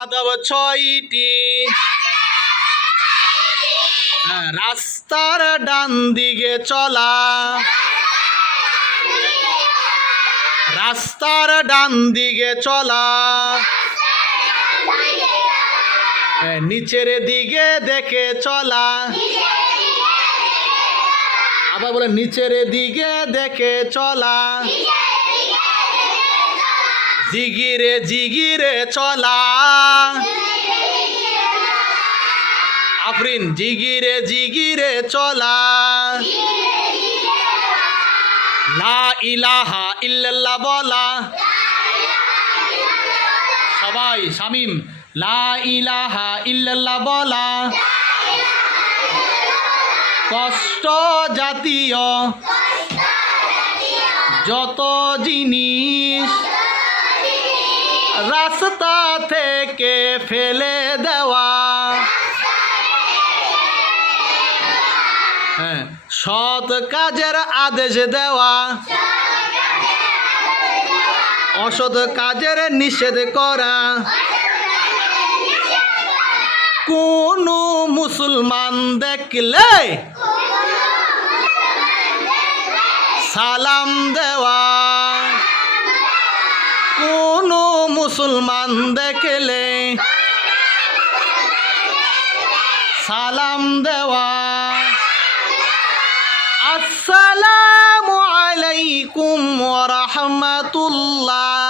আদব ছয়টি। রাস্তার ডান দিকে চলা, রাস্তার ডান দিকে চলা, নিচের দিকে দেখে চলা। আবার বলে নিচের দিকে দেখে চলা, জিগিরে জিগিরে চলা। আফরিন, জিগিরে জিগিরে চলা। লা ইলাহা ইল্লাল্লাহ বলা। সবাই শামিম, লা ইলাহা ইল্লাল্লাহ বলা। কষ্ট জাতীয় যত জিনিস রাস্তা থেকে ফেলে দেওয়া। সৎ কাজের আদেশ দেওয়া, অসৎ কাজের নিষেধ করা। কোন মুসলমান দেখলে সালাম দেওয়া, কোন মুসলমান দেখলে সালাম দেওয়া। আসসালামু আলাইকুম ওয়া রাহমাতুল্লাহ।